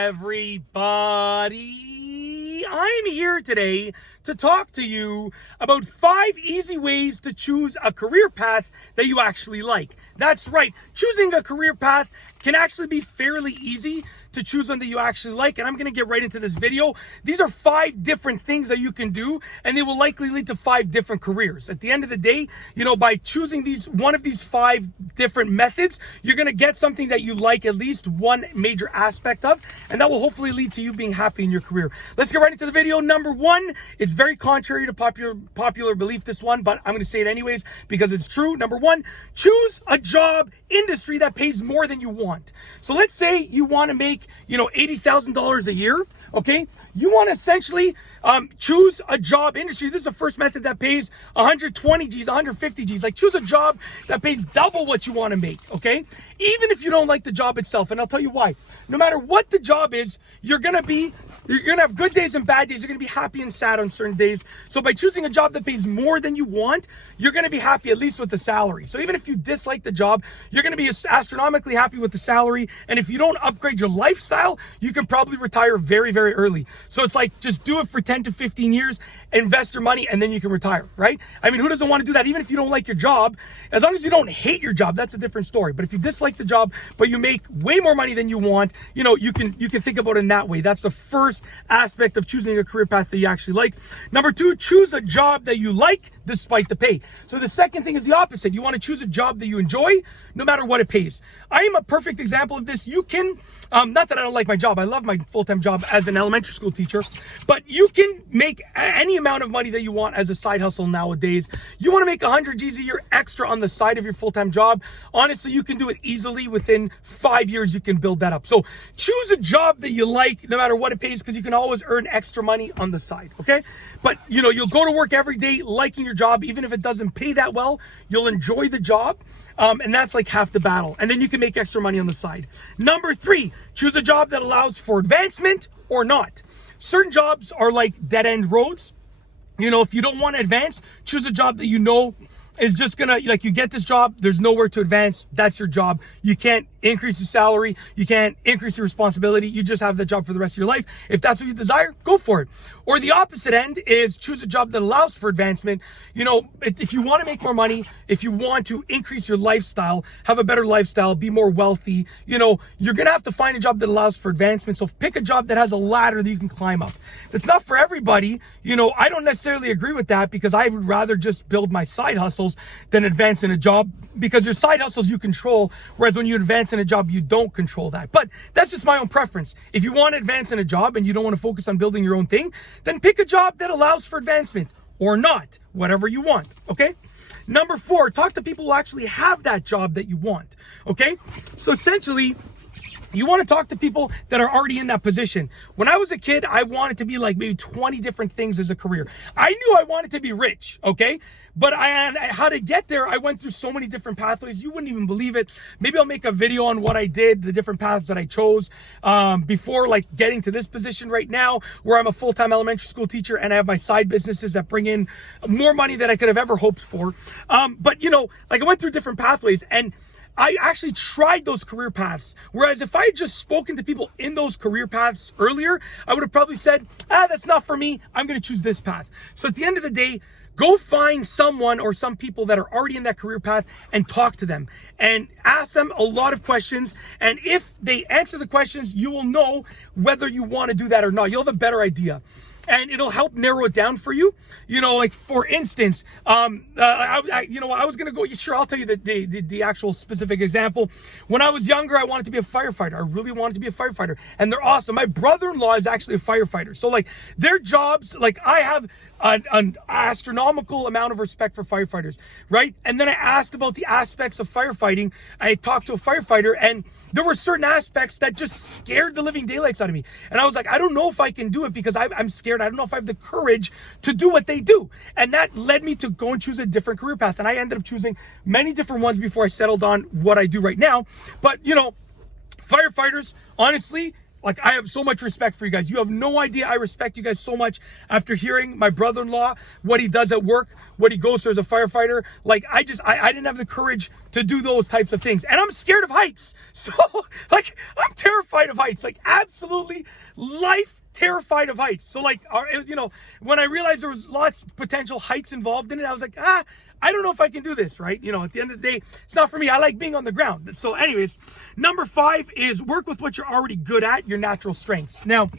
everybody. I'm here today to talk to you about 5 easy ways to choose a career path that you actually like. That's right, choosing a career path can actually be fairly easy to choose one that you actually like, and I'm going to get right into this video. These are 5 different things that you can do, and they will likely lead to 5 different careers. At the end of the day, by choosing one of these 5 different methods, you're going to get something that you like at least one major aspect of, and that will hopefully lead to you being happy in your career. Let's get right into the video. Number 1, it's very contrary to popular belief, this one, but I'm going to say it anyways because it's true. Number 1, choose a job industry that pays more than you want. So let's say you want to make $80,000 a year. Okay, you want to essentially choose a job industry. This is the first method that pays 120 G's, 150 G's. Like, choose a job that pays double what you want to make. Okay, even if you don't like the job itself, and I'll tell you why. No matter what the job is, you're gonna have good days and bad days. You're gonna be happy and sad on certain days. So by choosing a job that pays more than you want, you're gonna be happy at least with the salary. So even if you dislike the job, you're gonna be astronomically happy with the salary. And if you don't upgrade your lifestyle, you can probably retire very, very early. So it's like, just do it for 10 to 15 years, invest your money, and then you can retire, right? I mean, who doesn't want to do that? Even if you don't like your job, as long as you don't hate your job, that's a different story. But if you dislike the job, but you make way more money than you want, you can think about it in that way. That's the first aspect of choosing a career path that you actually like. Number 2, choose a job that you like despite the pay. So the second thing is the opposite. You want to choose a job that you enjoy no matter what it pays. I am a perfect example of this. You can, not that I don't like my job, I love my full-time job as an elementary school teacher, but you can make any amount of money that you want as a side hustle nowadays. You want to make 100 G's a year extra on the side of your full-time job. Honestly, you can do it easily. Within 5 years, you can build that up. So choose a job that you like no matter what it pays, because you can always earn extra money on the side, okay? But you'll go to work every day liking your job. Even if it doesn't pay that well, you'll enjoy the job. And that's like half the battle. And then you can make extra money on the side. Number 3, choose a job that allows for advancement or not. Certain jobs are like dead-end roads. If you don't want to advance, choose a job that is just gonna, like, you get this job, there's nowhere to advance, that's your job. You can't increase your salary, you can't increase your responsibility, you just have that job for the rest of your life. If that's what you desire, go for it. Or the opposite end is choose a job that allows for advancement. If you want to make more money, if you want to increase your lifestyle, have a better lifestyle, be more wealthy, you're gonna have to find a job that allows for advancement. So pick a job that has a ladder that you can climb up. That's not for everybody. I don't necessarily agree with that, because I would rather just build my side hustles than advance in a job, because your side hustles you control, whereas when you advance in a job, you don't control that. But that's just my own preference. If you want to advance in a job and you don't want to focus on building your own thing, then pick a job that allows for advancement or not, whatever you want, okay? Number 4, talk to people who actually have that job that you want, okay? So essentially, you want to talk to people that are already in that position. When I was a kid, I wanted to be like maybe 20 different things as a career. I knew I wanted to be rich, okay? But how to get there, I went through so many different pathways. You wouldn't even believe it. Maybe I'll make a video on what I did, the different paths that I chose before, like, getting to this position right now, where I'm a full-time elementary school teacher and I have my side businesses that bring in more money than I could have ever hoped for. But I went through different pathways, and I actually tried those career paths. Whereas if I had just spoken to people in those career paths earlier, I would have probably said, that's not for me, I'm going to choose this path. So at the end of the day, go find someone or some people that are already in that career path and talk to them and ask them a lot of questions. And if they answer the questions, you will know whether you want to do that or not. You'll have a better idea. And it'll help narrow it down for you. Like, for instance, I was gonna go. Sure, I'll tell you the actual specific example. When I was younger, I wanted to be a firefighter. I really wanted to be a firefighter, and they're awesome. My brother-in-law is actually a firefighter, so like their jobs, like, I have an astronomical amount of respect for firefighters, right? And then I asked about the aspects of firefighting. I talked to a firefighter, and there were certain aspects that just scared the living daylights out of me. And I was like, I don't know if I can do it, because I'm scared. I don't know if I have the courage to do what they do. And that led me to go and choose a different career path. And I ended up choosing many different ones before I settled on what I do right now. But, firefighters, honestly, Like, I have so much respect for you guys. You have no idea. I respect you guys so much after hearing my brother-in-law, what he does at work, what he goes through as a firefighter. Like, I didn't have the courage to do those types of things. And I'm scared of heights. So, like, I'm terrified of heights. Like, absolutely terrified of heights. So, like, you know, when I realized there was lots of potential heights involved in it, I was like, I don't know if I can do this, right? You know, at the end of the day, it's not for me. I like being on the ground. So anyways, number 5 is work with what you're already good at, your natural strengths. Now,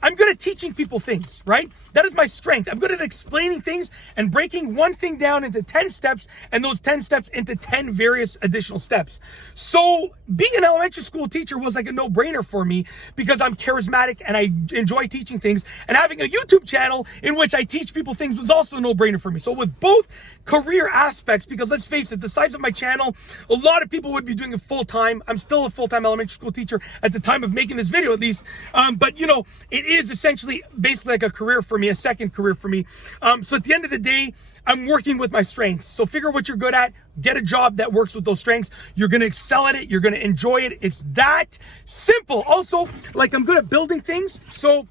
I'm good at teaching people things, right? That is my strength. I'm good at explaining things and breaking one thing down into 10 steps and those 10 steps into 10 various additional steps. So being an elementary school teacher was like a no-brainer for me because I'm charismatic and I enjoy teaching things, and having a YouTube channel in which I teach people things was also a no-brainer for me. So with both career aspects, because let's face it, the size of my channel, a lot of people would be doing it full-time. I'm still a full-time elementary school teacher at the time of making this video, at least. But you know, it is essentially basically like a career for me, a second career for me. So at the end of the day, I'm working with my strengths. So figure what you're good at, get a job that works with those strengths. You're going to excel at it. You're going to enjoy it. It's that simple. Also, like, I'm good at building things. So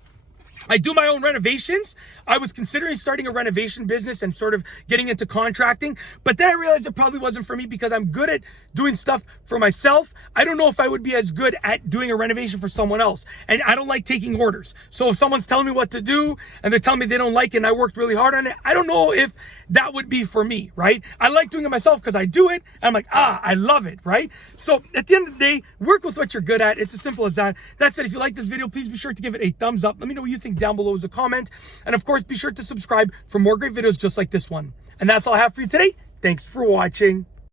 I do my own renovations. I was considering starting a renovation business and sort of getting into contracting, but then I realized it probably wasn't for me because I'm good at doing stuff for myself. I don't know if I would be as good at doing a renovation for someone else. And I don't like taking orders. So if someone's telling me what to do and they're telling me they don't like it and I worked really hard on it, I don't know if that would be for me, right? I like doing it myself because I do it and I'm like, I love it, right? So at the end of the day, work with what you're good at. It's as simple as that. That said, if you like this video, please be sure to give it a thumbs up. Let me know what you think down below as a comment. And of course, be sure to subscribe for more great videos just like this one. And that's all I have for you today. Thanks for watching.